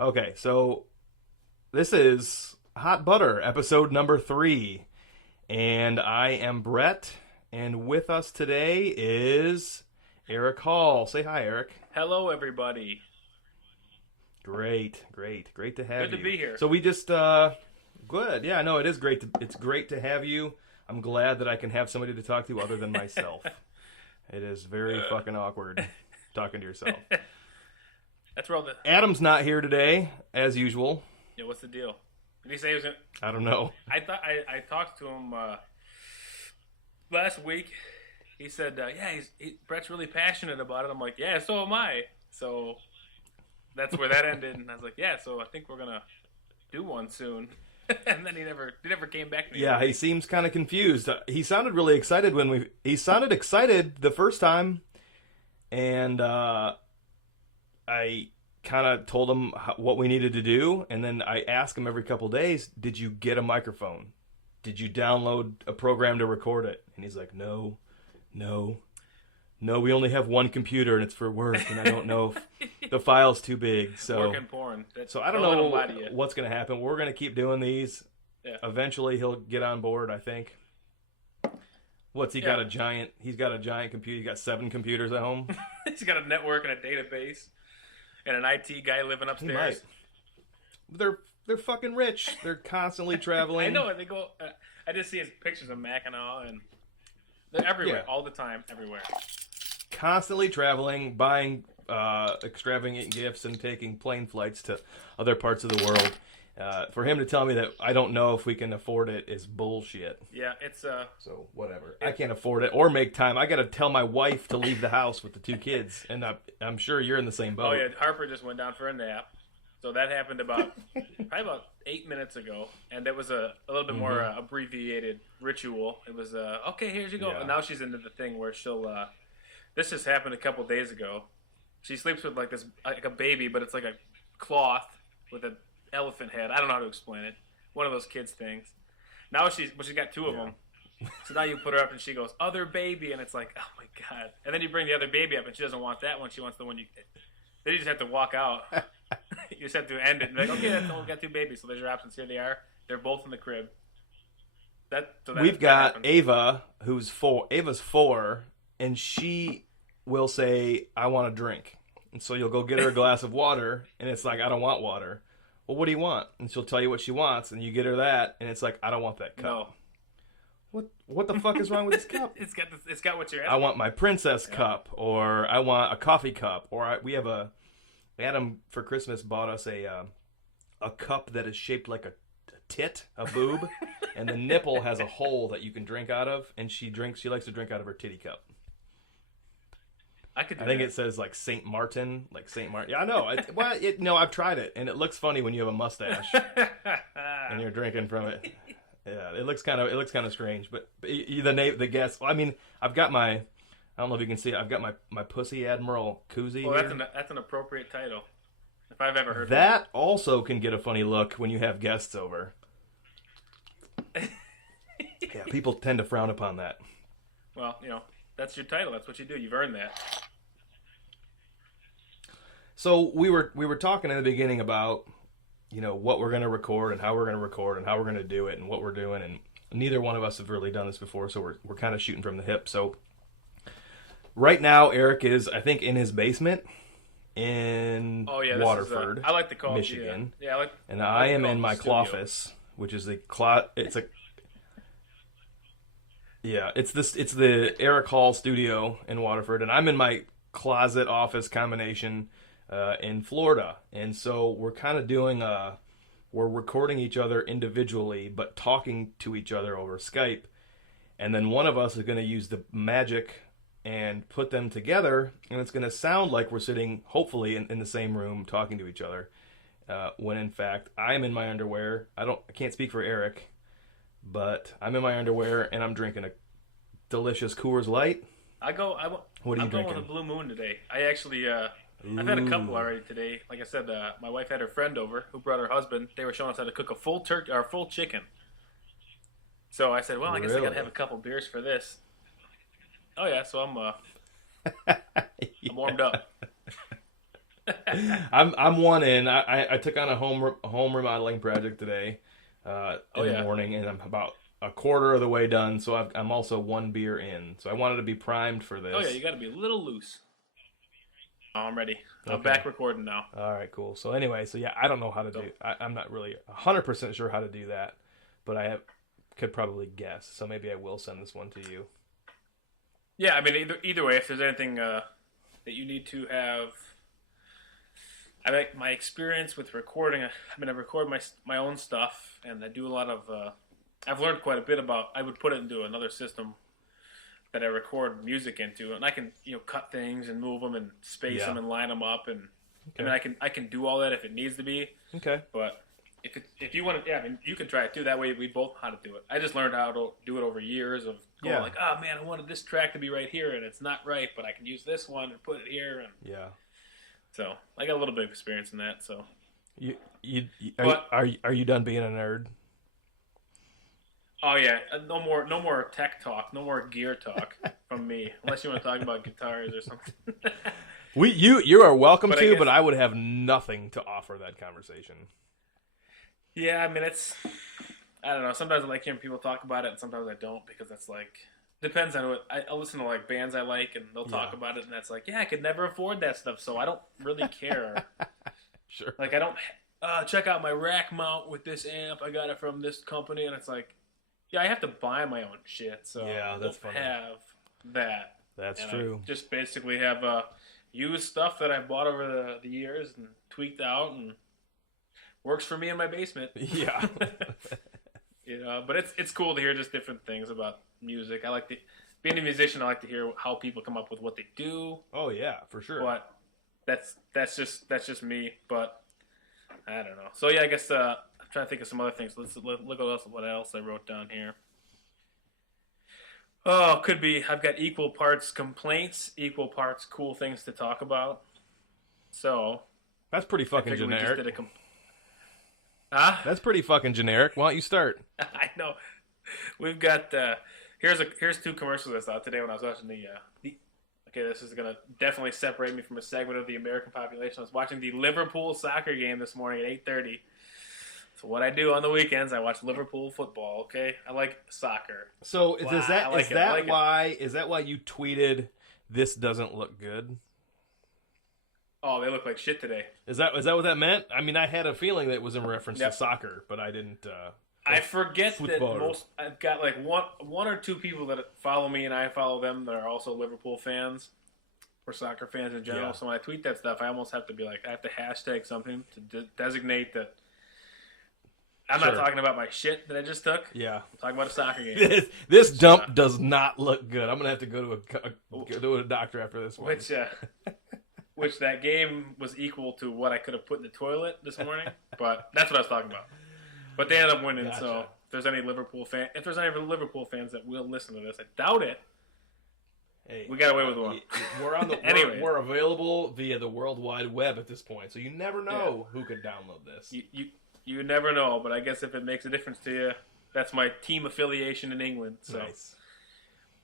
Okay, so this is Hot Butter, episode number 3. And I am Brett, and with us today is Eric Hall. Say hi, Eric. Hello, everybody. Great to have Good to you. be here. So we just good. Yeah, no, it is great it's great to have you. I'm glad that I can have somebody to talk to other than myself. It is very fucking awkward talking to yourself. That's where all the. Adam's not here today, as usual. Yeah, what's the deal? Did he say he was gonna? I don't know. I thought I talked to him last week. He said, "Yeah, Brett's really passionate about it." I'm like, "Yeah, so am I." So that's where that ended, and I was like, "Yeah, so I think we're gonna do one soon." And then he never came back to me. Yeah, he seems kind of confused. He sounded really excited he sounded excited the first time, and I kind of told him what we needed to do, and then I asked him every couple days, "Did you get a microphone? Did you download a program to record it?" And he's like, "No, no, no. We only have one computer, and it's for work, and I don't know if the file's too big." So, Working porn. so I don't know what's going to happen. We're going to keep doing these. Yeah. Eventually, he'll get on board, I think. What's he got? He's got a giant computer. He's got 7 computers at home. He's got a network and a database, and an IT guy living He might. upstairs. They're fucking rich. They're constantly traveling. I know. They go. I just see his pictures of Mackinac, and they're everywhere, all the time, everywhere. Constantly traveling, buying extravagant gifts, and taking plane flights to other parts of the world. For him to tell me that I don't know if we can afford it is bullshit. Yeah, it's So whatever. I can't afford it or make time. I got to tell my wife to leave the house with the 2 kids, and I'm sure you're in the same boat. Oh yeah, Harper just went down for a nap, so that happened probably about 8 minutes ago, and it was a little bit more abbreviated ritual. It was okay, here you go. Yeah. And now she's into the thing where she'll. This just happened a couple days ago. She sleeps with like this, like a baby, but it's like a cloth with an elephant head. I don't know how to explain it. One of those kids things. Now she's got 2 of them. So now you put her up and she goes, "Other baby," and it's like, oh my god. And then you bring the other baby up and she doesn't want that one. She wants the one you. Then you just have to walk out. You just have to end it. And like, okay, that's all. We got 2 babies. So there's your options. Here they are. They're both in the crib. We've got Ava, who's 4. Ava's 4, and she will say, "I want a drink." And so you'll go get her a glass of water, and it's like, "I don't want water." "Well, what do you want?" And she'll tell you what she wants, and you get her that, and it's like, "I don't want that cup." No. What the fuck is wrong with this cup? It's got what you're asking. I want my princess cup, or I want a coffee cup, or we have Adam for Christmas bought us a cup that is shaped like a tit, a boob, and the nipple has a hole that you can drink out of, and she likes to drink out of her titty cup. I could. I think it says like Saint Martin, like Saint Martin. Yeah, I know. No, I've tried it, and it looks funny when you have a mustache and you're drinking from it. Yeah, it looks kind of strange, but the guess. I mean, I've got my. I don't know if you can see it. I've got my Pussy Admiral koozie. Well, here. that's an appropriate title, if I've ever heard that. Also, can get a funny look when you have guests over. Yeah, people tend to frown upon that. Well, that's your title. That's what you do. You've earned that. So we were talking in the beginning about, what we're going to record and how we're going to record and how we're going to do it and what we're doing, and neither one of us have really done this before, so we're kind of shooting from the hip. So right now, Eric is, I think, in his basement in Waterford, I like to call Michigan. It, yeah, and I am in my clawfus, which is it's the Eric Hall studio in Waterford, and I'm in my closet office combination in Florida. And so we're kind of doing we're recording each other individually, but talking to each other over Skype. And then one of us is going to use the magic and put them together, and it's going to sound like we're sitting, hopefully, in the same room talking to each other. When in fact, I'm in my underwear. I can't speak for Eric, but I'm in my underwear and I'm drinking a delicious Coors Light. What are you drinking? I'm going with a Blue Moon today. I actually, I've had a couple already today. Like I said, my wife had her friend over who brought her husband. They were showing us how to cook a full turkey or full chicken. So I said, well, I guess I got to have a couple beers for this. Oh yeah, so I'm warmed up. I'm one in. I took on a home remodeling project today Oh in the yeah. morning, and I'm about a quarter of the way done. So I'm also one beer in. So I wanted to be primed for Oh yeah. this. You got to be a little loose. Oh, I'm ready. I'm Okay. back recording now. All right. Cool. So anyway, so yeah, I don't know how to So do. I'm not really 100% sure how to do that, but could probably guess. So maybe I will send this one to you. yeah, I mean either way, if there's anything that you need to have, I like my experience with recording. I mean, I record my own stuff, and I do a lot of. I've learned quite a bit about. I would put it into another system that I record music into, and I can cut things and move them and space Yeah. them and line them up, and I Okay. mean I can do all that if it needs to be, Okay. but if you want to, yeah, I mean you can try it too. That way we both know how to do it. I just learned how to do it over years of going Yeah. like, oh man, I wanted this track to be right here, and it's not right, but I can use this one and put it here, and Yeah. so I got a little bit of experience in that. So, You but are you done being a nerd? oh yeah, no more tech talk, no more gear talk from me, unless you want to talk about guitars or something. You are welcome But I to, guess but I would have nothing to offer that conversation. yeah, I mean I don't know. Sometimes I like hearing people talk about it, and sometimes I don't because it's like depends on what I listen to like bands I like, and they'll talk Yeah. about it, and that's like yeah, I could never afford that stuff, so I don't really care. Sure. Like I don't check out my rack mount with this amp. I got it from this company, and it's like yeah, I have to buy my own shit, so Yeah, I that's don't funny. have that. That's And true. I just basically have used stuff that I've bought over the years and tweaked out and works for me in my basement. Yeah. But it's cool to hear just different things about music. I like to being a musician. I like to hear how people come up with what they do. Oh yeah, for sure. But that's just me. But I don't know. So yeah, I guess I'm trying to think of some other things. Let's look at what else I wrote down here. Oh, could be. I've got equal parts complaints, equal parts cool things to talk about. So That's pretty I fucking figured we just generic. did a huh? That's pretty fucking generic. Why don't you start? I know. We've got here's two commercials I saw today when I was watching the okay, this is gonna definitely separate me from a segment of the American population. I was watching the Liverpool soccer game this morning at 8:30. So what I do on the weekends, I watch Liverpool football. Okay, I like soccer. So Wow, is that I like is it, I that like it. why is that why you tweeted this doesn't look good? Oh, they look like shit today. Is that what that meant? I mean, I had a feeling that it was in reference Yep. to soccer, but I didn't. I forget that Football. I've got like one or two people that follow me and I follow them that are also Liverpool fans or soccer fans in general. Yeah. So when I tweet that stuff, I almost have to be like, I have to hashtag something to designate that I'm Sure. not talking about my shit that I just took. Yeah. I'm talking about a soccer game, This dump does not look good. I'm gonna have to go to a doctor after this one. which that game was equal to what I could have put in the toilet this morning. But that's what I was talking about. But they ended up winning. So Gotcha. if there's any Liverpool fans that will listen to this, I doubt it. Hey, We got away with one. We're on the Anyway. we're available via the World Wide Web at this point, so you never know who could download this. You never know, but I guess if it makes a difference to you, that's my team affiliation in England. So, Nice.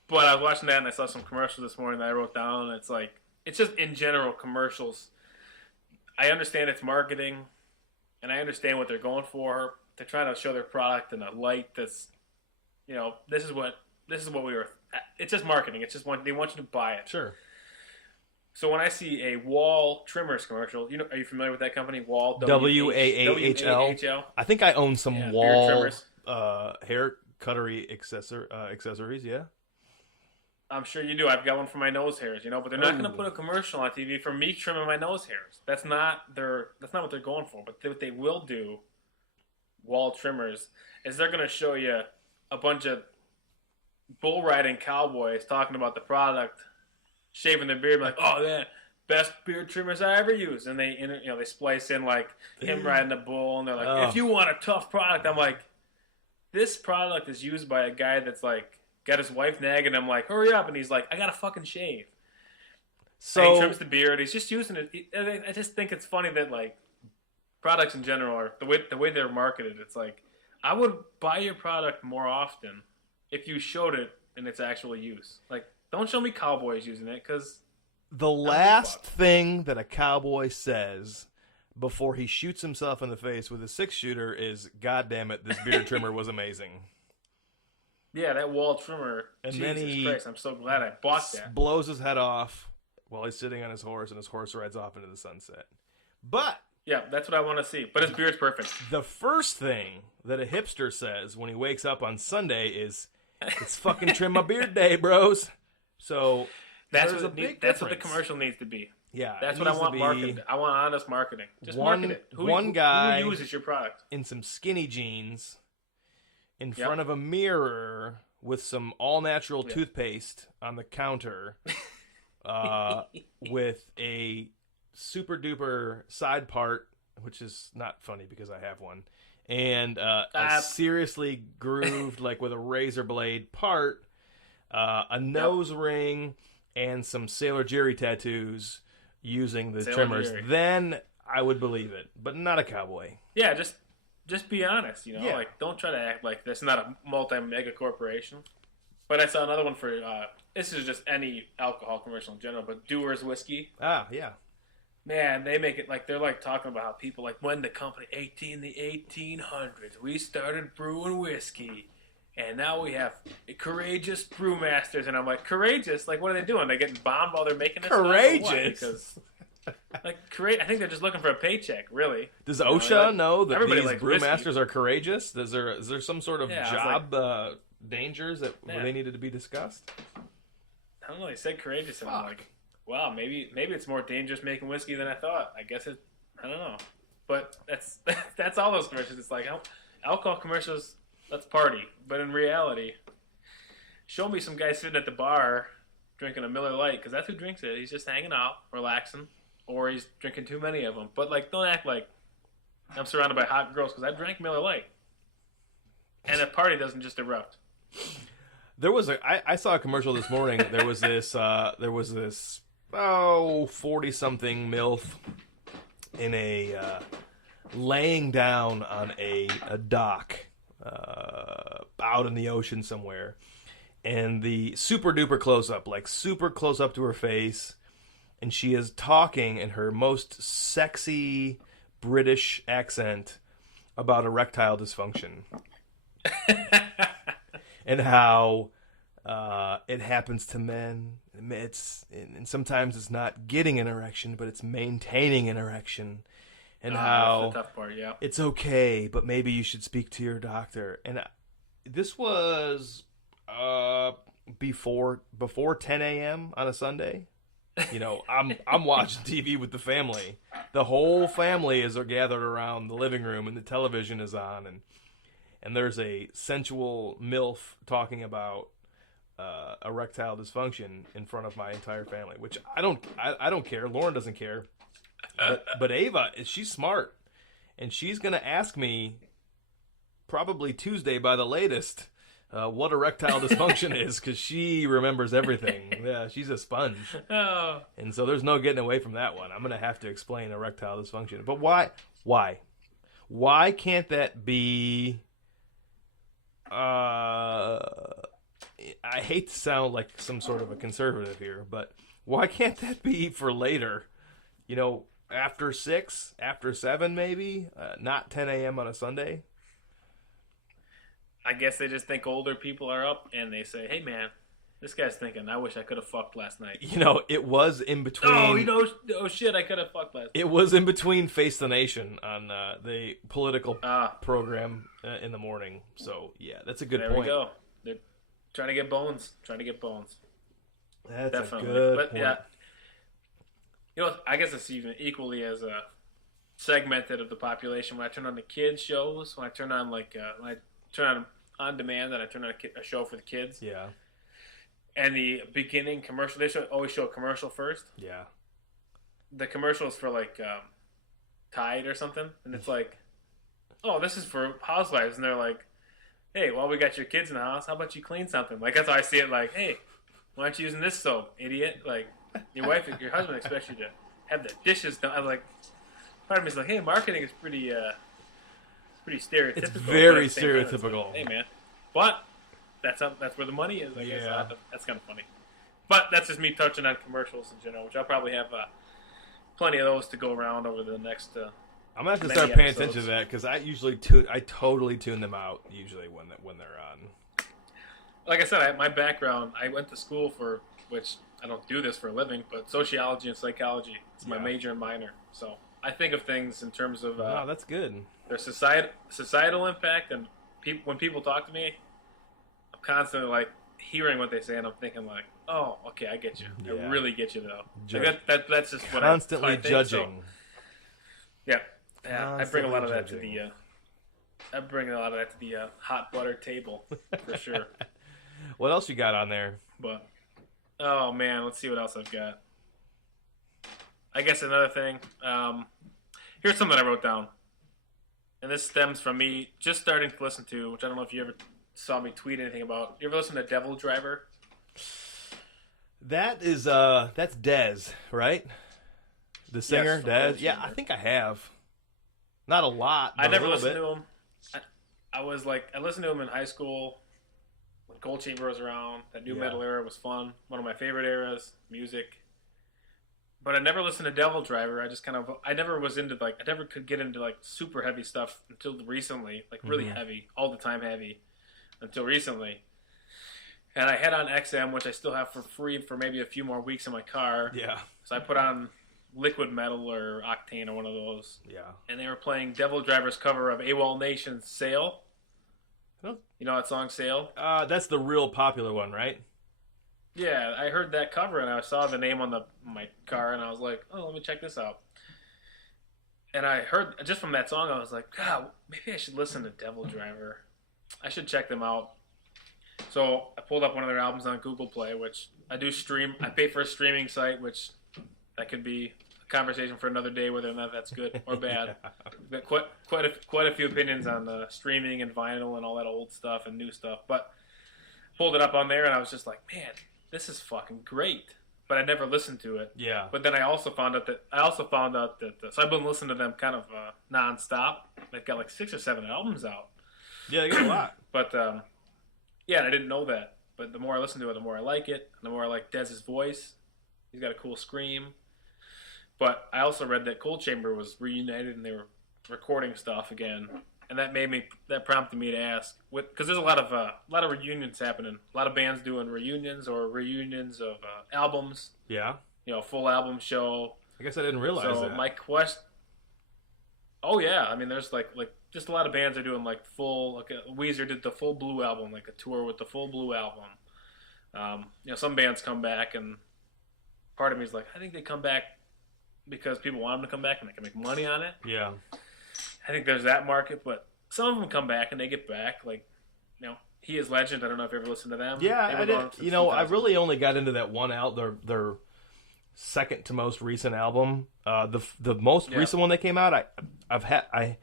but I was watching that and I saw some commercials this morning that I wrote down. And it's just in general commercials. I understand it's marketing, and I understand what they're going for. They're trying to show their product in a light that's, this is what we were. It's just marketing. It's just they want you to buy it. Sure. So when I see a Wall Trimmers commercial, are you familiar with that company? Wall WAAHL. WAAHL. I think I own some Yeah, beard wall trimmers. hair cuttery accessories. Yeah. I'm sure you do. I've got one for my nose hairs, but they're not going to Ooh. put a commercial on TV for me trimming my nose hairs. That's not what they're going for. But what they will do, Wall Trimmers, is they're going to show you a bunch of bull riding cowboys talking about the product, shaving their beard, like, oh man, best beard trimmers I ever used, and they splice in like him riding a bull, and they're like, Oh. if you want a tough product, I'm like, this product is used by a guy that's like got his wife nagging him like, hurry up, and he's like, I gotta fucking shave. And he So trims the beard. He's just using it. I just think it's funny that like products in general are the way they're marketed. It's like I would buy your product more often if you showed it in its actual use. Like, don't show me cowboys using it because The last thing that a cowboy says before he shoots himself in the face with a 6-shooter is, "God damn it, this beard trimmer was amazing." Yeah, that wall trimmer. And Jesus then he Christ, I'm so glad I bought that. blows his head off while he's sitting on his horse, and his horse rides off into the sunset. But Yeah, that's what I want to see. But his beard's perfect. the first thing that a hipster says when he wakes up on Sunday is, "It's fucking trim my beard day, bros." So That's there's what a big that's what the difference. commercial needs to be. Yeah, That's it what I needs to want be marketing. I want honest marketing. Just one- market it. one guy- who uses your product? in some skinny jeans in Yep. front of a mirror with some all-natural Yeah. toothpaste on the counter with a super-duper side part, which is not funny because I have one, and a seriously grooved, like with a razor blade part, a nose ring, and some Sailor Jerry tattoos using the Sailor trimmers. Jerry. Then I would believe it, but not a cowboy. Yeah, just be honest. You know, Yeah. like don't try to act like this. Not a multi-mega corporation. But I saw another one for this is just any alcohol commercial in general. But Dewar's whiskey. Ah, yeah. Man, they make it like they're like talking about how people like when the company in the 1800s we started brewing whiskey, and now we have courageous brewmasters. And I'm like, courageous? Like, what are they doing? They getting bombed while they're making this stuff, or what? Courageous? Because like, I think they're just looking for a paycheck, really. Does You know, OSHA like, know that everybody these likes brewmasters whiskey. are courageous? Is there some sort of Yeah, I was job dangers that where Yeah. they needed to be discussed? I don't know. They said courageous, and I'm like, wow, maybe it's more dangerous making whiskey than I thought. I guess it. I don't know, but that's all those commercials. It's like alcohol commercials. Let's party, but in reality, show me some guy sitting at the bar drinking a Miller Lite because that's who drinks it. He's just hanging out, relaxing, or he's drinking too many of them. But like, don't act like I'm surrounded by hot girls because I drank Miller Lite, and a party doesn't just erupt. There was I saw a commercial this morning. There was this 40-something MILF in a laying down on a dock out in the ocean somewhere, and the super duper close up, like super close up to her face, and she is talking in her most sexy British accent about erectile dysfunction. And how it happens to men. And sometimes it's not getting an erection, but it's maintaining an erection. And how that's the tough part, yeah. it's okay, but maybe you should speak to your doctor. And this was before 10 a.m. on a Sunday. You know, I'm watching TV with the family. The whole family is gathered around the living room, and the television is on, and there's a sensual MILF talking about erectile dysfunction in front of my entire family, which I don't care. Lauren doesn't care, but Ava, she's smart, and she's gonna ask me probably Tuesday by the latest what erectile dysfunction is, because she remembers everything. Yeah, she's a sponge, Oh, and so there's no getting away from that one. I'm gonna have to explain erectile dysfunction, but why can't that be? I hate to sound like some sort of a conservative here, but why can't that be for later? You know, after 6, after 7 maybe, not 10 a.m. on a Sunday? I guess they just think older people are up, and they say, "Hey, man, this guy's thinking. I wish I could have fucked last night." You know, it was in between. Oh, you know, oh shit, I could have fucked last night. It was in between Face the Nation on the political Ah, program in the morning. So, yeah, that's a good there point. we go. They're trying to get bones. That's Definitely. a good But point. yeah, you know, I guess it's even equally as segmented of the population. When I turn on the kids shows, when I turn on when I turn on demand, and I turn on a show for the kids, Yeah, and the beginning commercial, always show a commercial first. yeah. The commercial is for Tide or something, and it's like, oh, this is for housewives, and they're like, hey, while we got your kids in the house, how about you clean something? Like, that's how I see it. Like, hey, why aren't you using this soap, idiot? Like, your husband expects you to have the dishes done. I'm like, part of me is like, hey, marketing is pretty stereotypical. It's but very at the same time, it's stereotypical. like, hey, man, but that's where the money is. I guess Yeah. that's kind of funny. But that's just me touching on commercials in general, which I'll probably have plenty of those to go around over the next. I'm gonna have to many start paying episodes. attention to that because I totally tune them out usually when they're on. Like I said, my background, I went to school for, which I don't do this for a living, but sociology and psychology. It's my Yeah. major and minor. So I think of things in terms of No, that's good. their societal impact, and when people talk to me, I'm constantly like hearing what they say, and I'm thinking like, oh, okay, I get you. Yeah. I really get you though. Judge- Like that's just what Constantly I think, judging. So, yeah, I bring a lot of that Constantly to the. I bring a lot of that to the hot butter table for sure. What else you got on there? But oh man, let's see what else I've got. I guess another thing. Here's something I wrote down, and this stems from me just starting to listen to, which I don't know if you ever saw me tweet anything about. You ever listen to Devil Driver? That is that's Dez, right? The singer, from Dez. Cold Yeah, Chamber. I think I have. Not a lot, but I never a little listened bit. to him. I listened to him in high school when Cold Chamber was around. That new Yeah. metal era was fun. One of my favorite eras, music. But I never listened to Devil Driver. I never was into I never could get into super heavy stuff until recently, like really Mhm. heavy, all the time heavy, until recently. And I had on XM, which I still have for free for maybe a few more weeks in my car. Yeah, So I put on Liquid Metal or Octane or one of those, yeah. and they were playing Devil Driver's cover of AWOL Nation's "Sail." Huh? You know that song "Sail"? That's the real popular one, right? Yeah, I heard that cover and I saw the name on my car and I was like, oh, let me check this out. And I heard just from that song, I was like, God, maybe I should listen to Devil Driver. I should check them out. So I pulled up one of their albums on Google Play, which I do stream. I pay for a streaming site, which that could be a conversation for another day, whether or not that's good or bad. Yeah. Got quite a few opinions on streaming and vinyl and all that old stuff and new stuff. But pulled it up on there and I was just like, man, this is fucking great. But I never listened to it. Yeah. But then I also found out that so I've been listening to them kind of nonstop. They've got like 6 or 7 albums out. Yeah, they got a lot. But yeah, and I didn't know that. But the more I listen to it, the more I like it. And the more I like Dez's voice. He's got a cool scream. But I also read that Cold Chamber was reunited and they were recording stuff again. And that prompted me to ask, because there's a lot of reunions happening. A lot of bands doing reunions or reunions of albums. Yeah. Full album show. I guess I didn't realize So that. my question. Oh yeah, I mean, there's like just a lot of bands are doing like full. Like Weezer did the full Blue album, like a tour with the full Blue album. Some bands come back, and part of me is like, I think they come back because people want them to come back and they can make money on it. Yeah. I think there's that market, but some of them come back and they get back. Like, He Is Legend. I don't know if you ever listened to them. Yeah, They've I been going did. since I 2000. really only got into that one their second to most recent album. The most Yeah. recent one that came out, I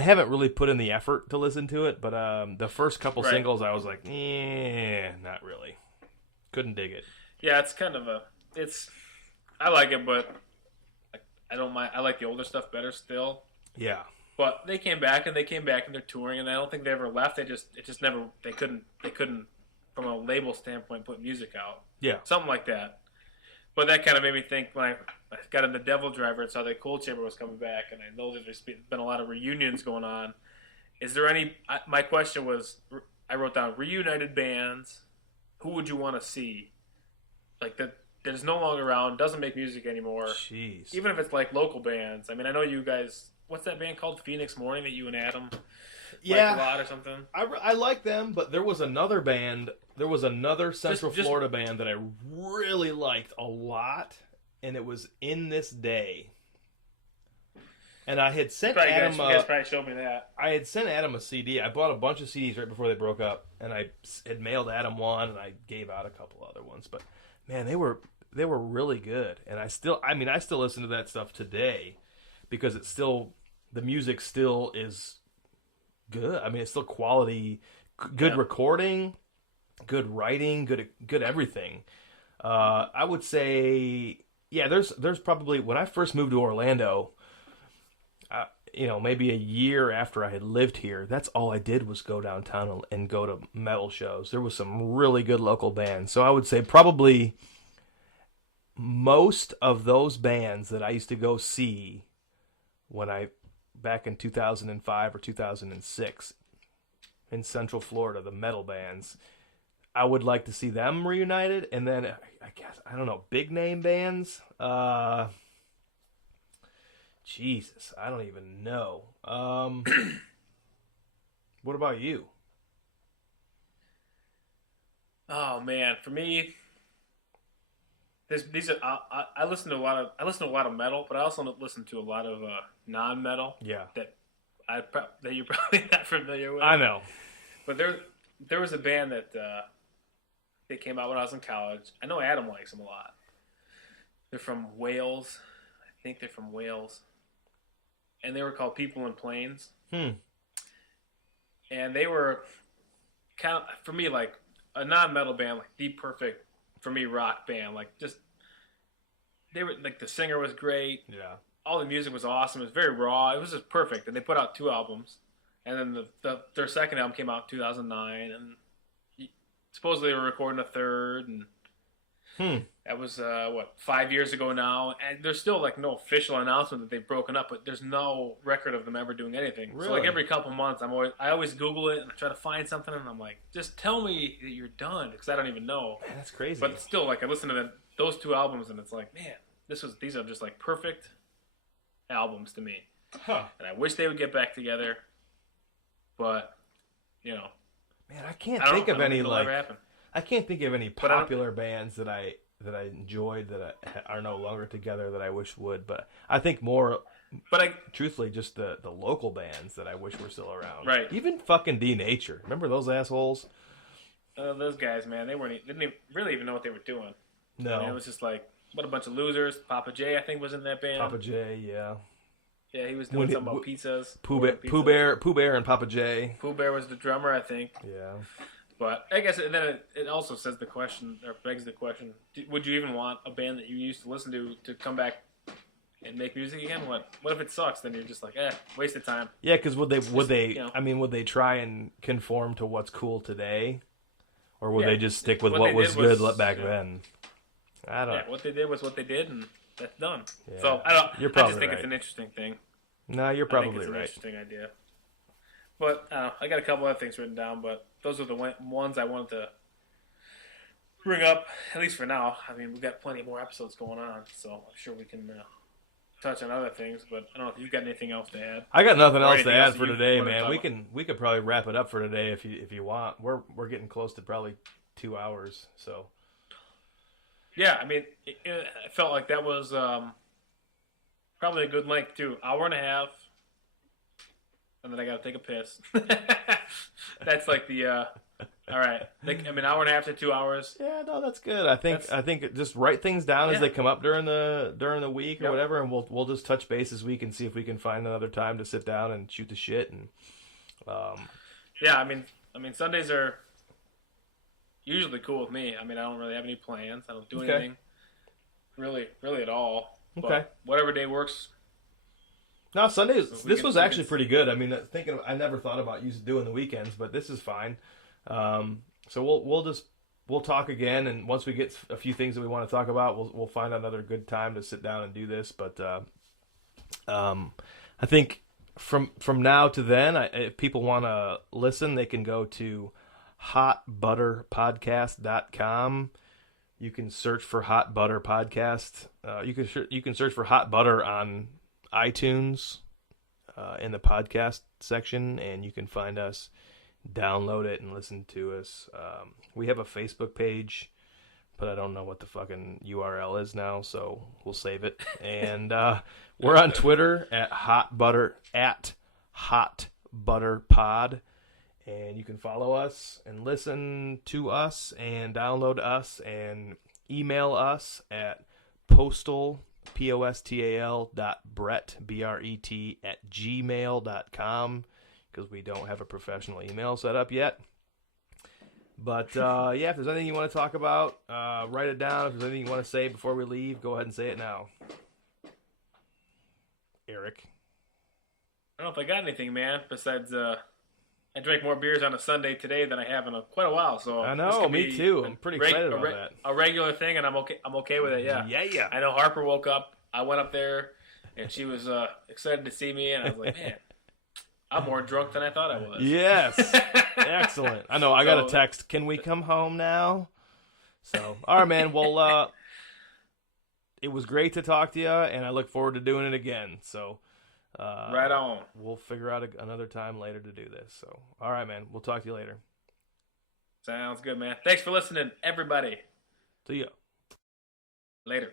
haven't really put in the effort to listen to it, but the first couple Right. singles I was like, not really. Couldn't dig it. Yeah, it's kind of I like it, but I don't mind. I like the older stuff better still. Yeah. But they came back and they're touring, and I don't think they ever left. They couldn't from a label standpoint put music out, Yeah. something like that. But that kind of made me think when I got into Devil Driver and saw that Cold Chamber was coming back, and I know that there's been a lot of reunions going on. Is there any? My question was, I wrote down reunited bands. Who would you want to see? Like that is no longer around, doesn't make music anymore. Jeez. Even if it's like local bands. I mean, I know you guys. What's that band called? Phoenix Morning that you and Adam like a lot or something? I like them, but there was another band. There was another Central Just- Florida band that I really liked a lot, and it was In This Day. And I had sent Adam. You guys probably showed me that. I had sent Adam a CD. I bought a bunch of CDs right before they broke up, and I had mailed Adam one, and I gave out a couple other ones. But man, they were really good, and I still listen to that stuff today because the music still is good. I mean, it's still quality, good Yeah. recording, good writing, good everything. I would say, yeah. There's probably when I first moved to Orlando. Maybe a year after I had lived here, that's all I did was go downtown and go to metal shows. There was some really good local bands. So I would say probably most of those bands that I used to go see back in 2005 or 2006 in Central Florida, the metal bands, I would like to see them reunited. And then I guess, I don't know, big name bands. Jesus, I don't even know. What about you? Oh man, for me, these are I listen to a lot of metal, but I also listen to a lot of non-metal Yeah, that that you're probably not familiar with. I know. But there was a band that they came out when I was in college. I know Adam likes them a lot. They're from Wales. I think they're from Wales, and they were called People in Planes. And they were kind of, for me, like a non-metal band, like the perfect for me rock band. Like just they were like, the singer was great. Yeah. All the music was awesome. It was very raw. It was just perfect. And they put out 2 albums, and then their second album came out in 2009, and supposedly they were recording a third, and that was 5 years ago now. And there's still like no official announcement that they've broken up, but there's no record of them ever doing anything. Really? So like every couple months, I always Google it and I try to find something, and I'm like, just tell me that you're done, because I don't even know. Man, that's crazy. But still, like I listen to those 2 albums, and it's like, man, these are just like perfect albums to me. And I wish they would get back together, but you know, man, I can't think of any like. Ever happen. I can't think of any popular bands that I enjoyed that are no longer together that I wish would. But I think more. But truthfully, just the local bands that I wish were still around. Right. Even fucking D-Nature. Remember those assholes? Those guys, man, didn't really even know what they were doing. No. I mean, it was just like, what a bunch of losers. Papa J, I think, was in that band. Papa J, yeah. Yeah, he was doing something about pizzas. Pooh Bear, and Papa J. Pooh Bear was the drummer, I think. Yeah. But I guess then it also says the question, or begs the question: would you even want a band that you used to listen to come back and make music again? What if it sucks? Then you're just like, waste of time. Yeah, because would they? I mean, would they try and conform to what's cool today, or would they just stick with what was good back then? I don't. Yeah, what they did was what they did, and that's done. Yeah. So I don't. You're probably I just think right. it's an interesting thing. No, you're probably I think it's an right. interesting idea. But I got a couple other things written down, but those are the ones I wanted to bring up, at least for now. I mean, we've got plenty more episodes going on, so I'm sure we can touch on other things, but I don't know if you've got anything else to add. I got nothing else to add for today, man. We could probably wrap it up for today if you want. We're getting close to probably 2 hours, so. Yeah, I mean, I felt like that was probably a good length too. Hour and a half. And then I got to take a piss. That's like the all right. I mean, hour and a half to 2 hours. Yeah, no, that's good. I think just write things down as they come up during the week or whatever, and we'll just touch base this week and see if we can find another time to sit down and shoot the shit. And yeah, I mean Sundays are usually cool with me. I mean, I don't really have any plans. I don't do anything really at all. But okay, whatever day works. No, Sundays. So this was actually pretty good. I mean, I never thought about doing the weekends, but this is fine. So we'll talk again, and once we get a few things that we want to talk about, we'll find another good time to sit down and do this. But I think from now to then, if people want to listen, they can go to hotbutterpodcast.com. You can search for Hot Butter Podcast. You can search for Hot Butter on iTunes in the podcast section, and you can find us, download it, and listen to us. We have a Facebook page, but I don't know what the fucking URL is now, so we'll save it. And we're on Twitter at Hot Butter Pod, and you can follow us and listen to us and download us and email us at postal.brett, BRET, @gmail.com, because we don't have a professional email set up yet. But yeah, if there's anything you want to talk about, write it down. If there's anything you want to say before we leave, go ahead and say it now. Eric. I don't know if I got anything, man, besides I drank more beers on a Sunday today than I have in quite a while. So I this know, could me be too. I'm pretty excited about that. A regular thing, and I'm okay. I'm okay with it. Yeah. Yeah. I know Harper woke up. I went up there, and she was excited to see me, and I was like, man, I'm more drunk than I thought I was. Yes. Excellent. I know. I got a text. Can we come home now? So, all right, man. Well, it was great to talk to you, and I look forward to doing it again. So, right on. We'll figure out another time later to do this. So, all right, man. We'll talk to you later. Sounds good, man. Thanks for listening, everybody. See ya. Later.